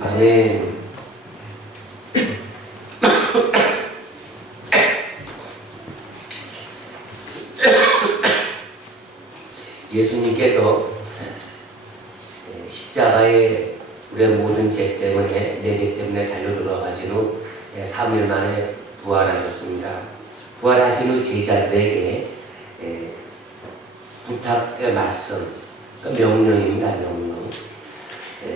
아멘. 예수님께서 십자가에 우리의 모든 죄 때문에, 내 죄 때문에 달려 돌아가신 후 3일 만에 부활하셨습니다. 부활하신 후 제자들에게 부탁의 말씀, 명령입니다. 명령.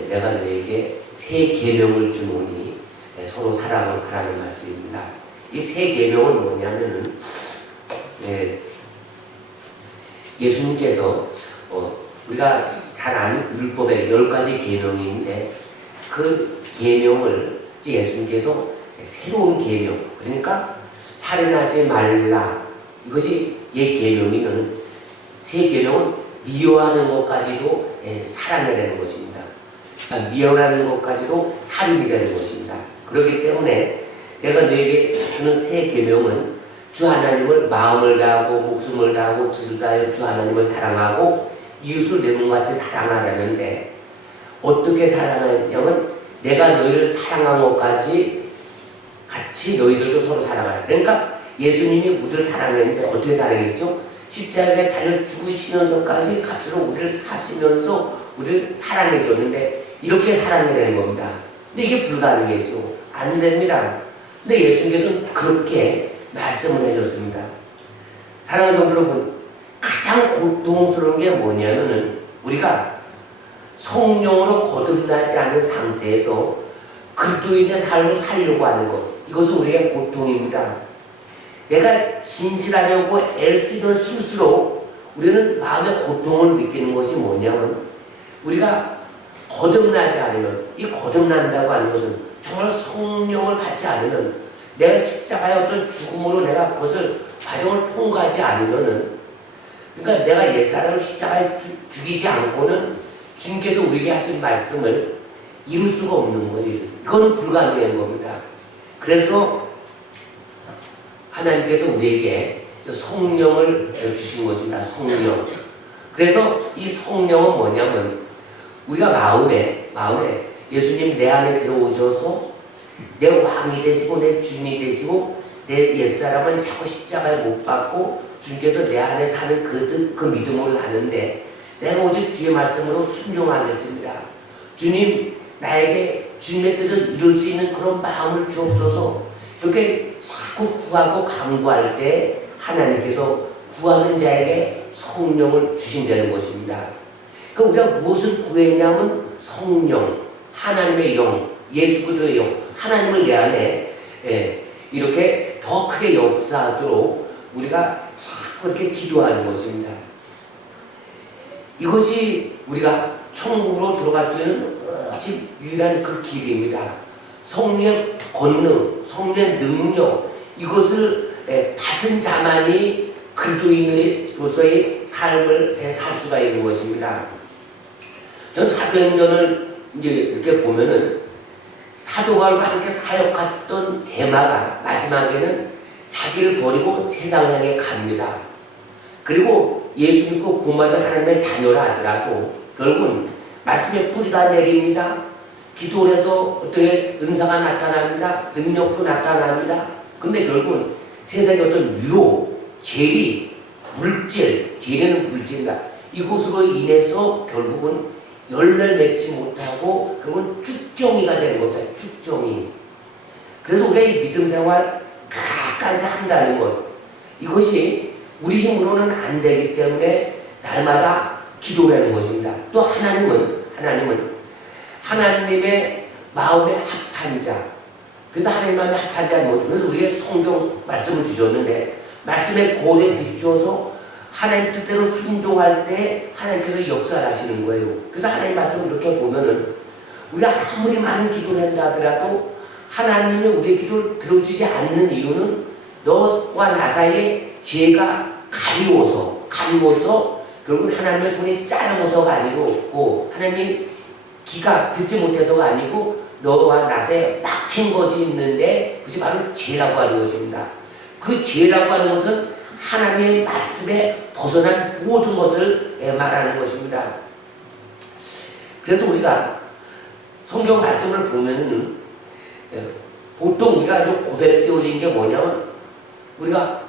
내가 너에게 새 계명을 주노니 서로 사랑을 하라는 말씀입니다. 이 새 계명은 뭐냐면은 예수님께서 우리가 잘 아는 율법의 10가지 계명인데 그 계명을 예수님께서 새로운 계명, 그러니까 살인하지 말라, 이것이 옛 계명이면 새 계명은 미워하는 것까지도 사랑이라는 것입니다. 그러니까 미워하는 것까지도 살인이라는 것입니다. 그렇기 때문에 내가 너에게 주는 새 계명은 주 하나님을 마음을 다하고 목숨을 다하고 뜻을 다하여 주 하나님을 사랑하고 이웃을 내 몸같이 사랑하라는데, 어떻게 사랑하냐면 내가 너희를 사랑한 것까지 같이 너희들도 서로 사랑하라. 그러니까 예수님이 우리를 사랑했는데 어떻게 사랑했죠? 십자가에 달려 죽으시면서까지 값으로 우리를 사시면서 우리를 사랑해줬는데 이렇게 사랑해내는 겁니다. 근데 이게 불가능했죠. 안 됩니다. 근데 예수님께서는 그렇게 말씀을 해줬습니다. 사랑하는 성도 여러분, 가장 고통스러운 게 뭐냐면은 우리가 성령으로 거듭나지 않은 상태에서 그리스도인의 삶을 살려고 하는 것, 이것은 우리의 고통입니다. 내가 진실하려고 애를 쓰면 쓸수록 우리는 마음의 고통을 느끼는 것이 뭐냐면, 우리가 거듭나지 않으면, 이 거듭난다고 하는 것은 정말 성령을 받지 않으면, 내가 십자가의 어떤 죽음으로 내가 그것을 과정을 통과하지 않으면은, 그러니까 내가 옛사람을 십자가에 죽이지 않고는 주님께서 우리에게 하신 말씀을 이룰 수가 없는 거예요. 이거는 불가능한 겁니다. 그래서 하나님께서 우리에게 성령을 주신 것입니다. 성령. 그래서 이 성령은 뭐냐면 우리가 마음에 예수님 내 안에 들어오셔서 내 왕이 되시고 내 주인이 되시고 내 옛사람은 자꾸 십자가에 못 박고 주님께서 내 안에 사는 그 믿음으로 사는데, 내가 오직 주의 말씀으로 순종하겠습니다. 주님, 나에게 주님의 뜻을 이룰 수 있는 그런 마음을 주옵소서. 이렇게 자꾸 구하고 간구할 때 하나님께서 구하는 자에게 성령을 주신다는 것입니다. 그러니까 우리가 무엇을 구했냐면 성령, 하나님의 영, 예수 그리스도의 영, 하나님을 내 안에 이렇게 더 크게 역사하도록 우리가 자꾸 이렇게 기도하는 것입니다. 이것이 우리가 천국으로 들어갈 수 있는 오직 유일한 그 길입니다. 성령의 권능, 성령의 능력, 이것을 받은 자만이 그리스도인으로서의 삶을 살 수가 있는 것입니다. 전 사도행전을 이제 이렇게 보면은 사도 바울과 함께 사역했던 데마가 마지막에는 자기를 버리고 세상을 향해 갑니다. 그리고 예수 믿고 구원받은 하나님의 자녀라 하더라도 결국은 말씀의 뿌리가 내립니다. 기도를 해서 어떻게 은사가 나타납니다. 능력도 나타납니다. 근데 결국은 세상의 어떤 유혹, 재리, 물질, 재리는 물질이다. 이것으로 인해서 결국은 열매를 맺지 못하고 결국은 쭉정이가 되는 겁니다. 쭉정이. 그래서 우리가 이 믿음 생활 끝까지 한다는 것, 이것이 우리 힘으로는 안 되기 때문에 날마다 기도를 하는 것입니다. 또 하나님은 하나님의 마음에 합한 자. 그래서 하나님 마음에 합한 자는 뭐죠? 그래서 우리가 성경 말씀을 주셨는데 말씀의 고에 비추어서 하나님 뜻대로 순종할 때 하나님께서 역사를 하시는 거예요. 그래서 하나님 말씀을 이렇게 보면은 우리가 아무리 많은 기도를 한다 하더라도 하나님이 우리의 기도를 들어주지 않는 이유는 너와 나 사이에 죄가 가리워서 결국은 하나님의 손이 짧아서가 아니고 하나님이 귀가 듣지 못해서가 아니고 너와 나 사이에 막힌 것이 있는데 그것이 바로 죄라고 하는 것입니다. 그 죄라고 하는 것은 하나님의 말씀에 벗어난 모든 것을 말하는 것입니다. 그래서 우리가 성경 말씀을 보면은 보통 우리가 아주 고백되어진 게 뭐냐면 우리가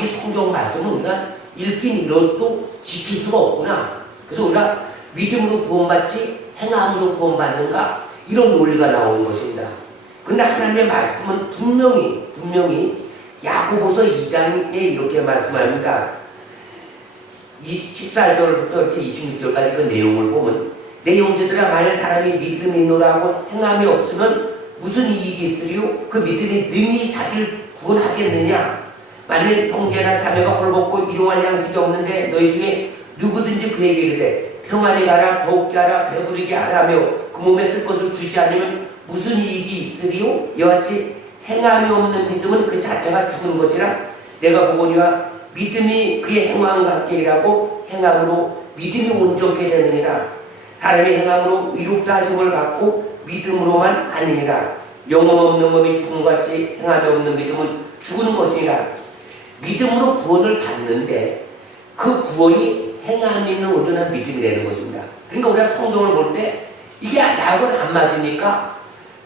이 성경 말씀은 우리가 읽긴 읽어도 지킬 수가 없구나. 그래서 우리가 믿음으로 구원받지 행함으로 구원받는가 이런 논리가 나오는 것입니다. 그런데 하나님의 말씀은 분명히 야고보서 2장에 이렇게 말씀합니다. 14절부터 이렇게 26절까지 그 내용을 보면 내 형제들아 만일 사람이 믿음이 있노라고 행함이 없으면 무슨 이익이 있으리요? 그 믿음이 능히 자기를 구원하겠느냐? 만일 형제나 자매가 헐벗고 일용할 양식이 없는데 너희 중에 누구든지 그에게 이르되 평안히 가라 더욱게 하라 배부르게 하라며 그 몸에 쓸 것을 주지 않으면 무슨 이익이 있으리요? 이와 같이 행함이 없는 믿음은 그 자체가 죽은 것이라 내가 보거니와 믿음이 그의 행함과 같게 일하고 행함으로 믿음이 온전케 되느니라. 사람이 행함으로 의롭다 하심을 받고 믿음으로만 아니니라. 영혼 없는 몸이 죽은 것 같이 행함이 없는 믿음은 죽은 것이라. 믿음으로 구원을 받는데 그 구원이 행함이 있는 온전한 믿음이 되는 것입니다. 그러니까 우리가 성경을 볼 때 이게 나하고는 안 맞으니까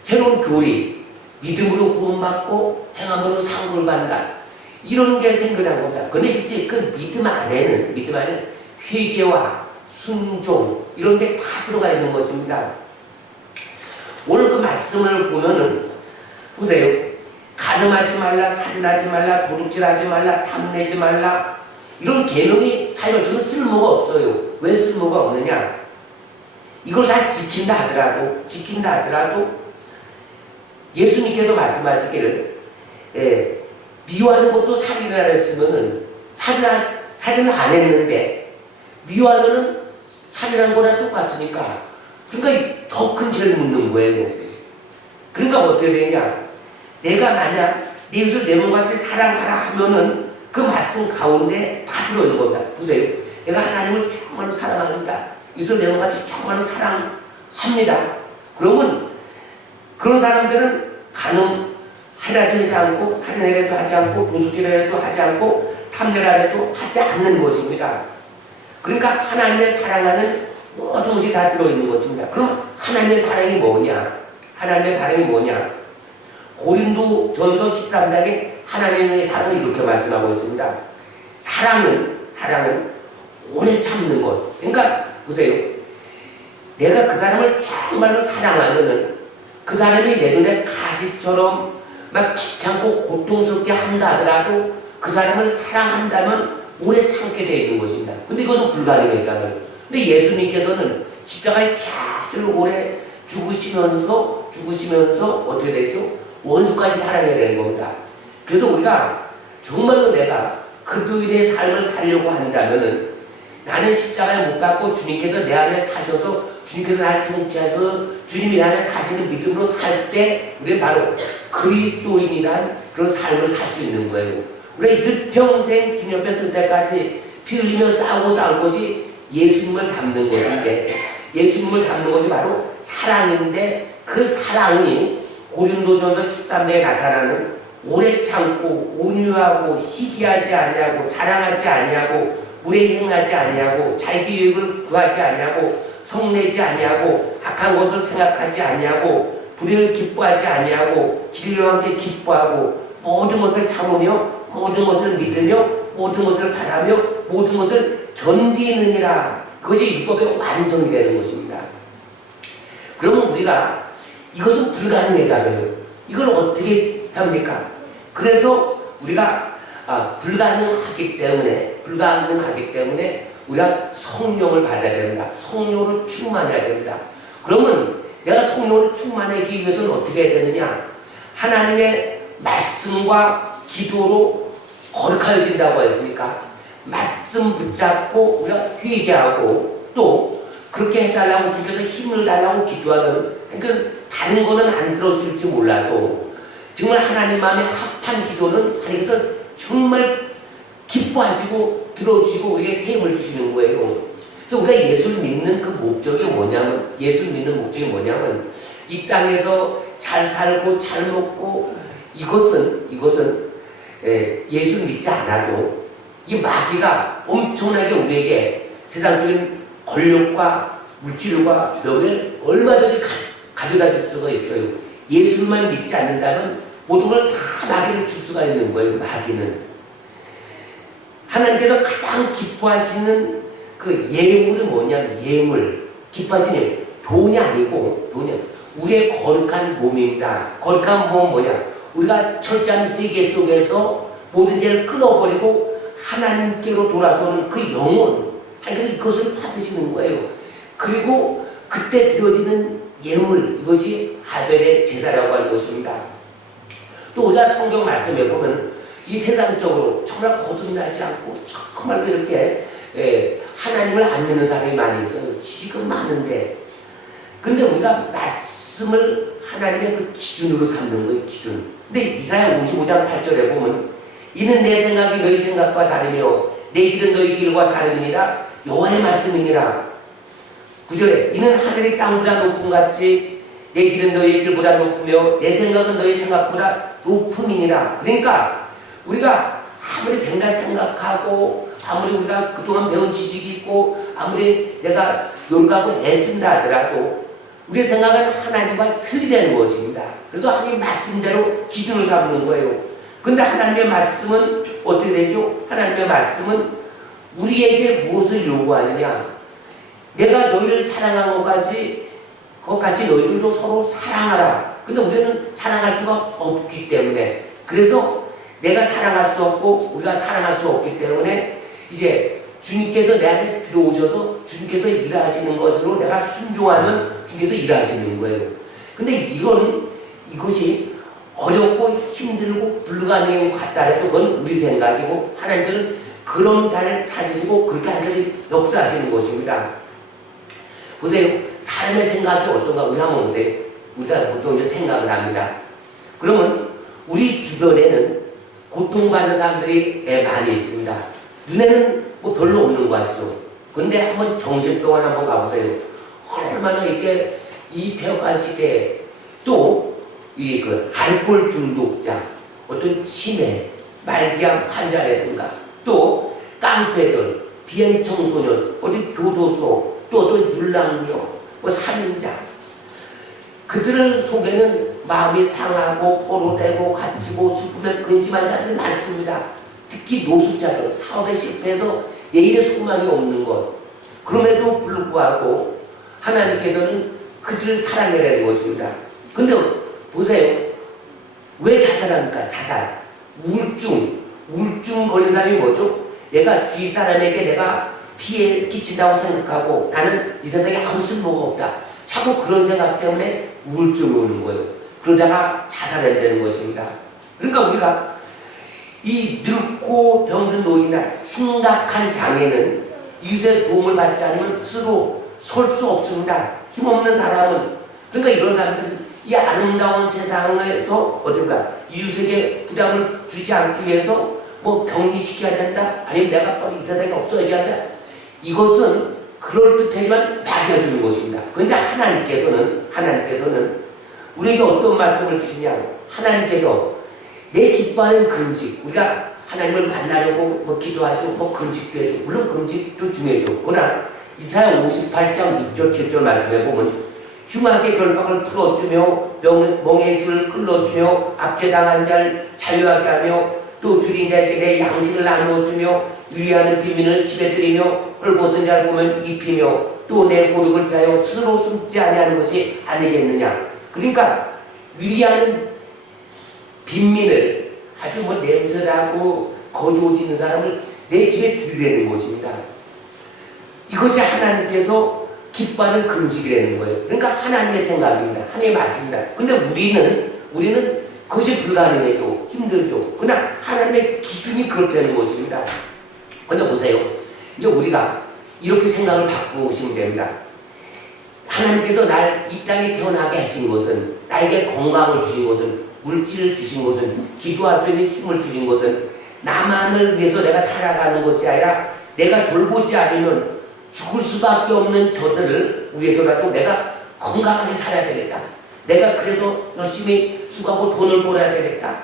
새로운 교리, 믿음으로 구원받고 행함으로 상급을 받는다. 이런 게 생겨난 겁니다. 그런데 실제 그 믿음 안에는 회개와 순종 이런 게 다 들어가 있는 것입니다. 오늘 그 말씀을 보면은 보세요. 간음하지 말라, 살인하지 말라, 도둑질하지 말라, 탐내지 말라 이런 계명이 사실은 쓸모가 없어요. 왜 쓸모가 없느냐? 이걸 다 지킨다 하더라도 예수님께서 말씀하시기를 미워하는 것도 살인을 했으면은 살인을 안 했는데 미워하면은 살인한 거랑 똑같으니까 그러니까 더 큰 죄를 묻는 거예요. 그러니까 어떻게 되냐? 내가 만약 네 이웃을 내 몸같이 사랑하라 하면은 그 말씀 가운데 다 들어있는 겁니다. 보세요. 내가 하나님을 정말로 사랑합니다. 이웃을 내 몸같이 정말로 사랑합니다. 그러면 그런 사람들은 간음 하나도 하지 않고 살인하려도 하지 않고 도둑질하려도 하지 않고 탐내라도 하지 않는 것입니다. 그러니까 하나님의 사랑하는 모든 것이 다 들어있는 것입니다. 그럼 하나님의 사랑이 뭐냐? 하나님의 사랑이 뭐냐? 고린도전서 13장에 하나님의 사랑을 이렇게 말씀하고 있습니다. 사랑은 오래 참는 것. 그러니까 보세요. 내가 그 사람을 정말로 사랑하면은 그 사람이 내 눈에 가시처럼 막 귀찮고 고통스럽게 한다 하더라도 그 사람을 사랑한다면 오래 참게 되어 있는 것입니다. 근데 이것은 불가능하잖아요. 근데 예수님께서는 십자가에 쫙 오래 죽으시면서 어떻게 됐죠? 원수까지 사랑해야 되는 겁니다. 그래서 우리가 정말로 내가 그리스도인의 삶을 살려고 한다면은 나는 십자가에 못 박고 주님께서 내 안에 사셔서 주님께서 나를 통치해서 주님이 내 안에 사시는 믿음으로 살 때 우리는 바로 그리스도인이란 그런 삶을 살 수 있는 거예요. 우리가 일평생 주님 옆에 쓸 때까지 피 흘리며 싸울 것이 예수님을 닮는 것인데 예수님을 닮는 것이 바로 사랑인데 그 사랑이 고린도전서 13장에 나타나는 오래 참고 온유하고 시기하지 아니하고 자랑하지 아니하고 무례행하지 아니하고 자기 유익을 구하지 아니하고 성내지 아니하고 악한 것을 생각하지 아니하고 불의를 기뻐하지 아니하고 진리와 함께 기뻐하고 모든 것을 참으며 모든 것을 믿으며 모든 것을 바라며 모든 것을 견디느니라. 그것이 율법의 완성이 되는 것입니다. 그러면 우리가 이것은 불가능하잖아요. 이걸 어떻게 합니까? 그래서 우리가 불가능하기 때문에 우리가 성령을 받아야 됩니다. 성령으로 충만해야 됩니다. 그러면 내가 성령으로 충만하기 위해서는 어떻게 해야 되느냐? 하나님의 말씀과 기도로 거룩해진다고 했으니까 말씀 붙잡고 우리가 회개하고 또 그렇게 해달라고 주께서 힘을 달라고 기도하면 그러니까 다른 거는 안 들어줄지 몰라도 정말 하나님 마음에 합한 기도는 하나님께서 정말 기뻐하시고 들어주시고 우리에게 새 힘을 주시는 거예요. 그래서 우리가 예수를 믿는 그 목적이 뭐냐면 이 땅에서 잘 살고 잘 먹고 이것은 예수 믿지 않아도 이 마귀가 엄청나게 우리에게 세상적인 권력과 물질과 명예를 얼마든지 가져다 줄 수가 있어요. 예수만 믿지 않는다면 모든 걸 다 마귀를 줄 수가 있는 거예요. 마귀는. 하나님께서 가장 기뻐하시는 그 예물이 뭐냐면 예물. 기뻐하시는 돈이 아니고 우리의 거룩한 몸입니다. 거룩한 몸은 뭐냐? 우리가 철저한 회개 속에서 모든 죄를 끊어버리고 하나님께로 돌아서는 그 영혼. 하나님께서 이것을 받으시는 거예요. 그리고 그때 드려지는 예물, 이것이 아벨의 제사라고 하는 것입니다. 또 우리가 성경 말씀에 보면 이 세상적으로 정말 거듭나지 않고 정말 이렇게 하나님을 안 믿는 사람이 많이 있어요. 지금 많은데. 근데 우리가 말씀을 하나님의 그 기준으로 삼는 거예요. 기준. 근데 이사야 55장 8절에 보면 이는 내 생각이 너희 생각과 다르며 내 길은 너희 길과 다름이니라 여호와의 말씀이니라. 9절에 이는 하늘이 땅보다 높음같이 내 길은 너희 길보다 높으며 내 생각은 너희 생각보다 높음이니라. 그러니까 우리가 아무리 백날 생각하고 아무리 우리가 그동안 배운 지식이 있고 아무리 내가 노력하고 애쓴다 하더라도 우리의 생각은 하나님과 틀리다는 것입니다. 그래서 하나님 말씀대로 기준을 삼는 거예요. 근데 하나님의 말씀은 어떻게 되죠? 하나님의 말씀은 우리에게 무엇을 요구하느냐? 내가 너희를 사랑한 것까지 그것같이 너희들도 서로 사랑하라. 근데 우리는 사랑할 수가 없기 때문에, 그래서 내가 사랑할 수 없고 우리가 사랑할 수 없기 때문에 이제 주님께서 내 안에 들어오셔서 주님께서 일하시는 것으로 내가 순종하면 주님께서 일하시는 거예요. 근데 이것이 어렵고 힘들고 불가능한 것 같다 해도 그건 우리 생각이고 하나님께서는 그런 자를 찾으시고 그렇게 하나님께서 역사하시는 것입니다. 보세요. 사람의 생각이 어떤가 우리 한번 보세요. 우리가 보통 이제 생각을 합니다. 그러면 우리 주변에는 고통받는 사람들이 많이 있습니다. 눈에는 뭐 별로 없는 것 같죠. 근데 한번 정신병원 한번 가보세요. 얼마나 이렇게 이 폐역한 시대에 또 이 그 알코올 중독자, 어떤 치매, 말기암 환자라든가 또 깡패들, 비행 청소년, 어디 교도소, 또 어떤 율랑녀, 뭐 살인자, 그들 속에는 마음이 상하고 포로되고 갇히고 슬프면 근심한 자들이 많습니다. 특히 노숙자들, 사업에 실패해서 내일의 소망이 없는 것. 그럼에도 불구하고 하나님께서는 그들을 사랑해내는 것입니다. 근데 보세요. 왜 자살합니까? 자살. 우울증 걸린 사람이 뭐죠? 내가 주위 사람에게 내가 피해 끼친다고 생각하고 나는 이 세상에 아무 쓸모가 없다. 자꾸 그런 생각 때문에 우울증이 오는 거예요. 그러다가 자살한다는 것입니다. 그러니까 우리가 이 늙고 병든 노인이나 심각한 장애는 이웃의 도움을 받지 않으면 스스로 설 수 없습니다. 힘없는 사람은. 그러니까 이런 사람들은 이 아름다운 세상에서 어떤가 이웃에게 부담을 주지 않기 위해서 뭐 격리시켜야 된다. 아니면 내가 빨리 이 세상에 없어야지 한다. 이것은 그럴듯하지만 막여주는 것입니다. 그런데 하나님께서는 우리에게 어떤 말씀을 주시냐? 하나님께서 내 기뻐하는 금식, 우리가 하나님을 만나려고 뭐 기도하죠, 뭐 금식도 해줘. 물론 금식도 중요하죠. 그러나 이사야 58장 6절 7절 말씀에 보면 흉악의 결박을 풀어주며 멍에 줄을 끌어주며 압제당한 자를 자유하게 하며 또 줄인 자에게 내 양식을 나누어주며 유리하는 빈민을 집에 들이며 헐벗은 자를 보면 입히며 또 내 고륙을 피하여 스스로 숨지 아니하는 것이 아니겠느냐. 그러니까 유리하는 빈민을 아주 뭐 냄새나고 거지 옷 있는 사람을 내 집에 들이려는 것입니다. 이것이 하나님께서 기뻐하는 금식이라는 거예요. 그러니까 하나님의 생각입니다. 하나님의 말씀입니다. 근데 우리는 그것이 불가능해져. 힘들죠. 그러나 하나님의 기준이 그렇다는 것입니다. 근데 보세요. 이제 우리가 이렇게 생각을 바꾸시면 됩니다. 하나님께서 날 이 땅에 태어나게 하신 것은, 나에게 건강을 주신 것은, 물질을 주신 것은, 기도할 수 있는 힘을 주신 것은 나만을 위해서 내가 살아가는 것이 아니라 내가 돌보지 않으면 죽을 수밖에 없는 저들을 위해서라도 내가 건강하게 살아야 되겠다. 내가 그래서 열심히 수고하고 돈을 벌어야 되겠다.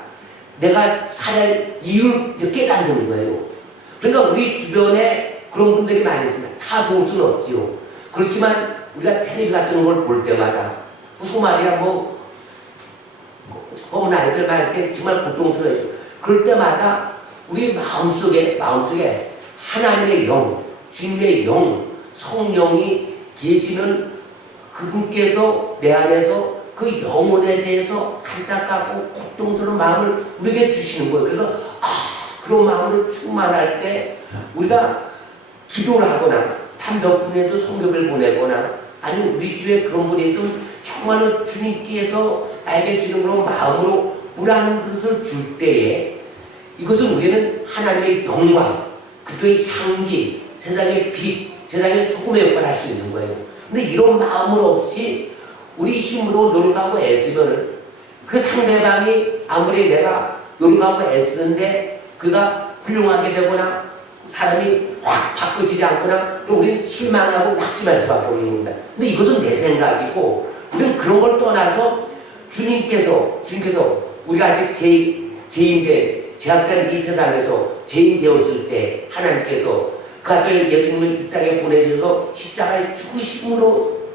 내가 살아야 이유를 깨닫는 거예요. 그러니까 우리 주변에 그런 분들이 많이 있습니다. 다 도울 수는 없지요. 그렇지만 우리가 텔레비 같은 걸 볼 때마다 무슨 말이야 어머니 아이들 막 이렇게 정말 고통스러워져. 그럴 때마다 우리 마음속에 하나님의 영, 주님의 영, 성령이 계시는 그분께서 내 안에서 그 영혼에 대해서 안타깝고 고통스러운 마음을 우리에게 주시는 거예요. 그래서 그런 마음으로 충만할 때 우리가 기도를 하거나 담덕분에도 성경을 보내거나 아니면 우리 주위에 그런 분이 있으면 정말로 주님께서 나에게 주는 그런 마음으로 물하는 것을 줄 때에 이것은 우리는 하나님의 영광, 그리스도의 향기, 세상의 빛, 세상의 소금의 역할을 할 수 있는 거예요. 근데 이런 마음으로 없이 우리 힘으로 노력하고 애쓰면은 그 상대방이 아무리 내가 노력하고 애쓰는데 그가 훌륭하게 되거나 사람이 확 바꿔지지 않거나 또 우리는 실망하고 낙심할 수밖에 없는 겁니다. 근데 이것은 내 생각이고 우리는 그런 걸 떠나서 주님께서 우리가 아직 제약된 이 세상에서 죄인 되었을 때 하나님께서 그 아들 예수님을 이 땅에 보내셔서 십자가에 죽으심으로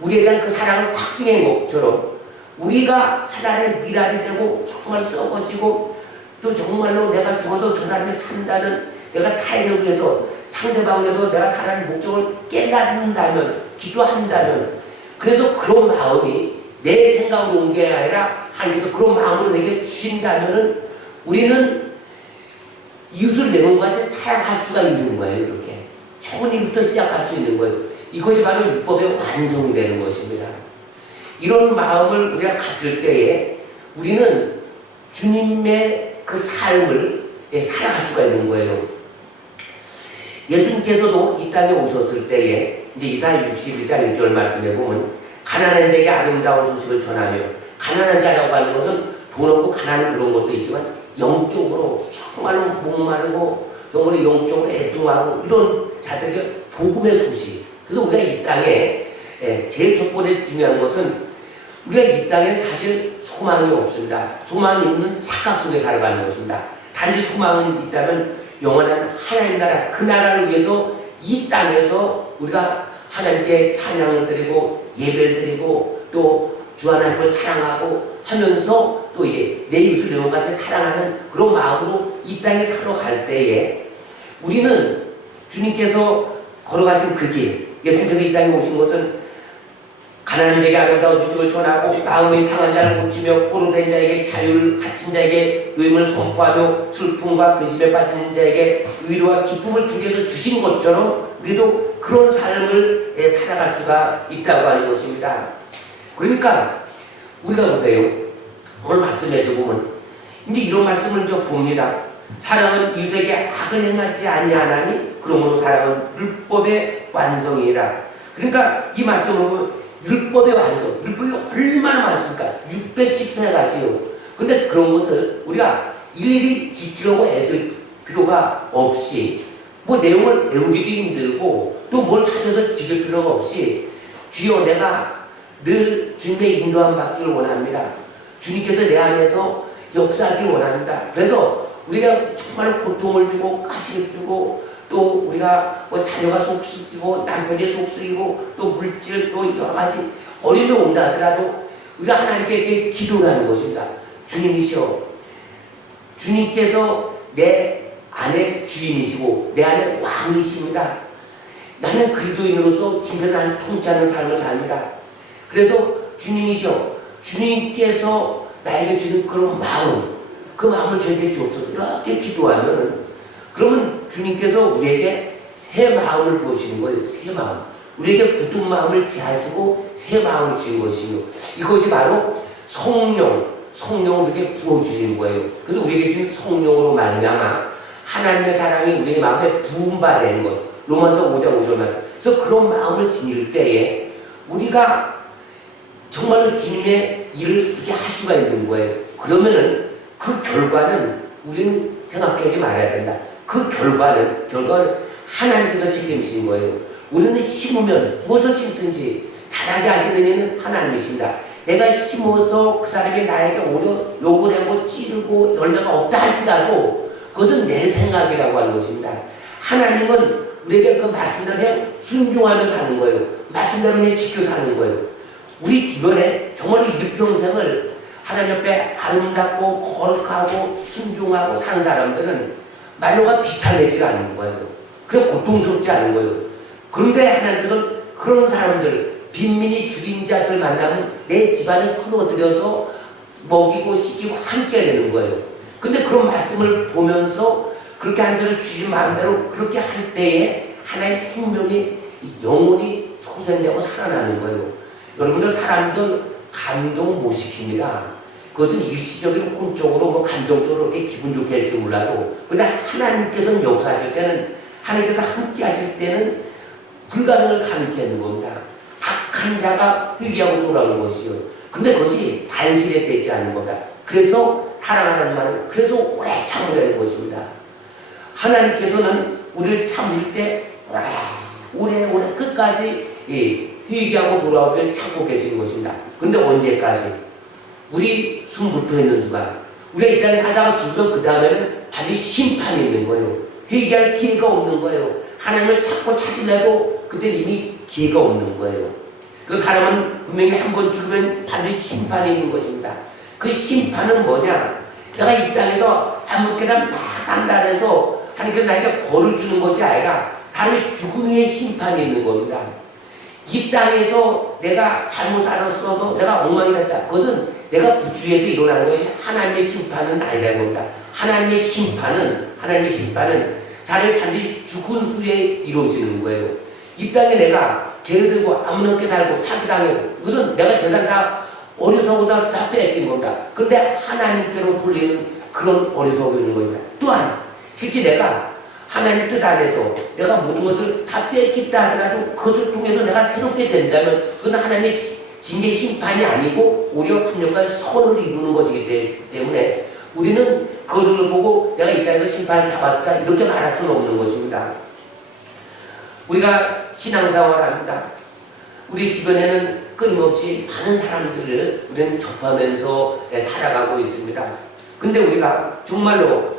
우리에 대한 그 사랑을 확증한 것처럼 우리가 하나님의 미랄이 되고 정말 썩어지고 또 정말로 내가 죽어서 저 사람이 산다는 내가 타인을 위해서 상대방을 위해서 내가 살아가는 목적을 깨닫는다면 기도한다면 그래서 그런 마음이 내 생각으로 온 게 아니라 하나님께서 그런 마음으로 내게 주신다면은 우리는 이웃을 내 몸같이 사랑할 수가 있는 거예요. 이렇게 좋은 일부터 시작할 수 있는 거예요. 이것이 바로 율법의 완성이 되는 것입니다. 이런 마음을 우리가 가질 때에 우리는 주님의 그 삶을 살아갈 수가 있는 거예요. 예수님께서도 이 땅에 오셨을 때에 이제 이사야 61장 1절 말씀에 보면 가난한 자에게 아름다운 소식을 전하며 가난한 자라고 하는 것은 돈 없고 가난한 그런 것도 있지만 영적으로 정말로 목마르고 정말로 영적으로 애통하고 이런 자들에게 복음의 소식. 그래서 우리가 이 땅에 제일 첫 번째 중요한 것은 우리가 이 땅에 사실 소망이 없습니다. 소망이 있는 착각 속에 살아가는 것입니다. 단지 소망은 있다면 영원한 하나님 나라 그 나라를 위해서 이 땅에서 우리가 하나님께 찬양을 드리고 예배를 드리고 또 주 하나님을 사랑하고 하면서 또 이제 내 이웃을 내 몸같이 사랑하는 그런 마음으로 이 땅에 살아갈 때에 우리는 주님께서 걸어가신 그 길, 예수님께서 이 땅에 오신 것은 가난한 자에게 아름다운 소식을 전하고 마음의 상한 자를 고치며 포로된 자에게 자유를 갇힌 자에게 의임을 선포하며 슬픔과 근심에 빠지는 자에게 위로와 기쁨을 주께서 주신 것처럼 우리도 그런 삶을 살아갈 수가 있다고 하는 것입니다. 그러니까 우리가 보세요. 오늘 말씀해도 보면 이제 이런 말씀을 좀 봅니다. 사랑은 이웃에게 악을 행하지 아니하나니 그러므로 사랑은 율법의 완성이라. 그러니까 이 말씀을 보면 율법의 완성, 율법이 얼마나 많습니까? 614가지요. 근데 그런 것을 우리가 일일이 지키려고 애쓸 필요가 없이 뭐 내용을 외우기도 힘들고 또 뭘 찾아서 지킬 필요가 없이 주여 내가 늘 주님의 인도함 받기를 원합니다. 주님께서 내 안에서 역사하기를 원합니다. 그래서 우리가 정말 고통을 주고 가시를 주고 또 우리가 뭐 자녀가 속쓰이고 남편이 속쓰이고 또 물질 또 여러 가지 어려움이 온다 하더라도 우리가 하나님께 이렇게 기도를 하는 것입니다. 주님이시여, 주님께서 내 안에 주인이시고 내 안에 왕이십니다. 나는 그리스도인으로서 주님께서 나를 통치하는 삶을 삽니다. 그래서 주님이시여, 주님께서 나에게 주는 그런 마음, 그 마음을 저에게 주옵소서. 이렇게 기도하면 그러면 주님께서 우리에게 새 마음을 부으시는 거예요. 새 마음. 우리에게 굳은 마음을 지하시고 새 마음을 주신 것이요. 이것이 바로 성령을 우리에게 부어주시는 거예요. 그래서 우리에게 주신 성령으로 말미암아 하나님의 사랑이 우리의 마음에 부음받는 것. 로마서 5장 5절 말씀. 그래서 그런 마음을 지닐 때에 우리가 정말로 주님의 일을 이렇게 할 수가 있는 거예요. 그러면은 그 결과는 우리는 생각하지 말아야 된다. 그 결과는 하나님께서 책임지신 거예요. 우리는 심으면 무엇을 심든지 자라게 하시는 이는 하나님이십니다. 내가 심어서 그 사람이 나에게 오히려 욕을 하고 찌르고 열매가 없다 할지라도 그것은 내 생각이라고 하는 것입니다. 하나님은 우리에게 그 말씀대로 그냥 순종하며 사는 거예요. 말씀대로 그냥 지켜 사는 거예요. 우리 주변에 정말로 일평생을 하나님 앞에 아름답고 거룩하고 순종하고 사는 사람들은 마녀가 비탈내지가 않는 거예요. 그냥 고통스럽지 않은 거예요. 그런데 하나님께서는 그런 사람들, 빈민이 죽인 자들 만나면 내 집안을 끊어들여서 먹이고 씻기고 함께 되는 거예요. 근데 그런 말씀을 보면서 그렇게 하나님께서 주신 마음대로 그렇게 할 때에 하나의 생명이 영혼이 소생되고 살아나는 거예요. 여러분들 사람들 감동 못 시킵니다. 그것은 일시적인 혼적으로 뭐 감정적으로 이렇게 기분 좋게 할지 몰라도 근데 하나님께서는 역사하실 때는 하나님께서 함께 하실 때는 불가능을 가능케 하는 겁니다. 악한 자가 회개하고 돌아오는 것이요. 근데 그것이 단실에 되지 않는 겁니다. 그래서 사랑하는 말은 그래서 오래 참으려는 것입니다. 하나님께서는 우리를 참으실 때 오래 끝까지 회개하고 돌아오길 참고 계시는 것입니다. 근데 언제까지? 우리 숨 붙어있는 순간 우리가 이 땅에 살다가 죽으면 그 다음에는 반드시 심판이 있는 거예요. 회개할 기회가 없는 거예요. 하나님을 찾고 찾으려도 그때 이미 기회가 없는 거예요. 그 사람은 분명히 한 번 죽으면 반드시 심판이 있는 것입니다. 그 심판은 뭐냐? 내가 이 땅에서 아무렇게나 막 산다 해서 하나님께서 나에게 벌을 주는 것이 아니라 사람이 죽은 후에 심판이 있는 겁니다. 이 땅에서 내가 잘못 살았어서 내가 엉망이 됐다. 그것은 내가 부주의에서 일어나는 것이 하나님의 심판은 아니라는 겁니다. 하나님의 심판은 자를 반드시 죽은 후에 이루어지는 거예요. 이 땅에 내가 게으르고 아무렇게 살고 사기당하고 이것은 내가 재산 다 어리석어서 다 뺏긴 겁니다. 그런데 하나님께로 돌리는 그런 어리석어 있는 겁니다. 또한 실제 내가 하나님의 뜻 안에서 내가 모든 것을 다 뺏겼다 하더라도 그것을 통해서 내가 새롭게 된다면 그건 하나님의 징계 심판이 아니고 오히려 합력과 선을 이루는 것이기 때문에 우리는 그것을 보고 내가 이 땅에서 심판을 다 받았다 이렇게 말할 수는 없는 것입니다. 우리가 신앙생활을 합니다. 우리 주변에는 끊임없이 많은 사람들을 우리는 접하면서 살아가고 있습니다. 근데 우리가 정말로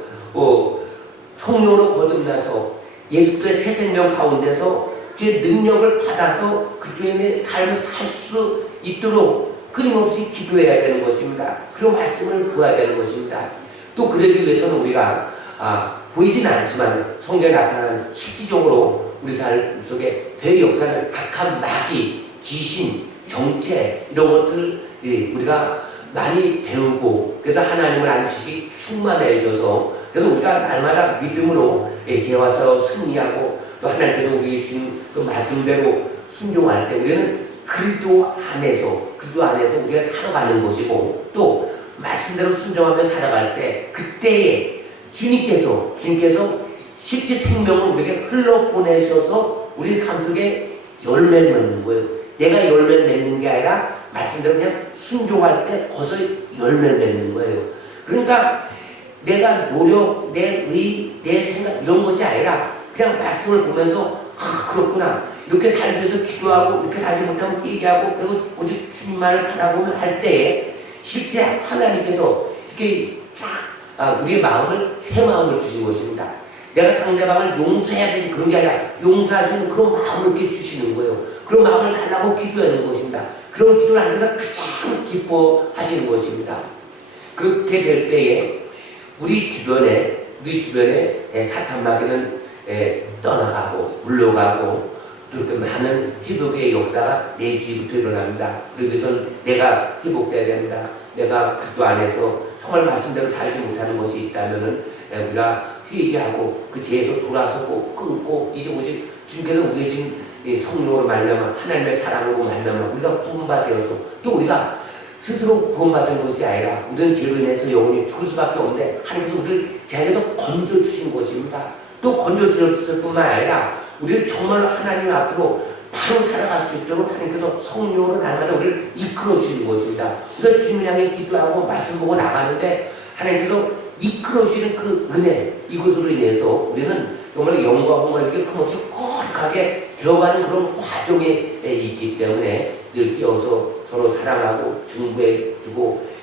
성령으로 거듭나서 예수의 새 생명 가운데서 주의 능력을 받아서 그들의 삶을 살 수 있도록 끊임없이 기도해야 되는 것입니다. 그리고 말씀을 보아야 되는 것입니다. 또 그러기 위해서는 우리가 보이진 않지만 성경에 나타나는 실질적으로 우리 삶 속에 배 역사는 악한 마귀, 귀신, 정체 이런 것들 우리가 많이 배우고 그래서 하나님을 안식이 충만해져서 그래서 우리가 날마다 믿음으로 재와서 승리하고 또 하나님께서 우리에게 주신 그 말씀대로 순종할 때 우리는 그리스도 안에서 우리가 살아가는 것이고 또 말씀대로 순종하며 살아갈 때 그때에 주님께서 실제 생명을 우리에게 흘러보내셔서 우리 삶 속에 열매를 맺는 거예요. 내가 열매를 맺는 게 아니라 말씀대로 그냥 순종할 때 거기서 열매를 맺는 거예요. 그러니까 내가 노력, 내 의, 내 생각 이런 것이 아니라 그냥 말씀을 보면서 그렇구나 이렇게 살기 위해서 기도하고 이렇게 살지 못하면 회개하고 그리고 오직 주님만을 바라보며 할 때에 실제 하나님께서 이렇게 쫙 우리의 마음을 새 마음을 주신 것입니다. 내가 상대방을 용서해야 되지 그런 게 아니라 용서할 수 있는 그런 마음을 이렇게 주시는 거예요. 그런 마음을 달라고 기도하는 것입니다. 그런 기도를 하면서 가장 기뻐하시는 것입니다. 그렇게 될 때에 우리 주변에 사탄 마귀는 떠나가고 물러가고 또 이렇게 많은 회복의 역사가 내 주위부터 일어납니다. 그리고 저는 내가 회복돼야 됩니다. 내가 그리스도 안에서 정말 말씀대로 살지 못하는 것이 있다면은 우리가 회개하고 그 죄에서 돌아서고 끊고 이제 오직 주님께서 우리의 지금 성령으로 말미암아 하나님의 사랑으로 말미암아 우리가 구원받아서 또 우리가 스스로 구원받은 것이 아니라 우리는 죄로 인해서 영원히 죽을 수밖에 없는데 하나님께서 우리를 죄에서 건져주신 것입니다. 또 건져주셨을 뿐만 아니라 우리를 정말로 하나님 앞으로 바로 살아갈 수 있도록 하나님께서 성령으로 날마다 우리를 이끌어 주시는 것입니다. 우리가 주님을 향해 기도하고 말씀 보고 나가는데 하나님께서 이끌어 주시는 그 은혜 이것으로 인해서 우리는 정말 영과 홍을 이렇게 흠없이 거룩하게 되어가는 그런 과정에 있기 때문에 늘 깨어서 서로 사랑하고 중보해주고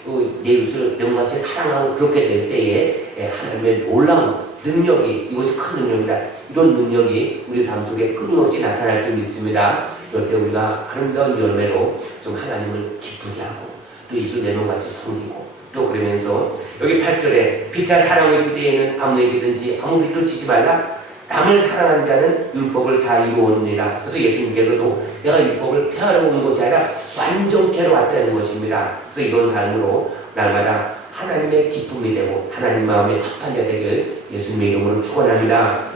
내 이웃을 명같이 사랑하고 그렇게 될 때에 하나님의 놀라운 능력이, 이것이 큰 능력입니다. 이런 능력이 우리 삶 속에 끊임없이 나타날 줄 믿습니다. 이럴 때 우리가 아름다운 열매로 좀 하나님을 기쁘게 하고 또 이수 내놓같이 섬기고 또 그러면서 여기 8절에 피차 사랑의 그대에는 아무에게든지 아무 빚도 지지 말라. 남을 사랑하는 자는 율법을 다 이루었느니라. 그래서 예수님께서도 내가 율법을 폐하러 온 것이 아니라 완전케로 왔다는 것입니다. 그래서 이런 삶으로 날마다 하나님의 기쁨이 되고 하나님 마음에 합한 자 되기를 예수님의 이름으로 축원합니다.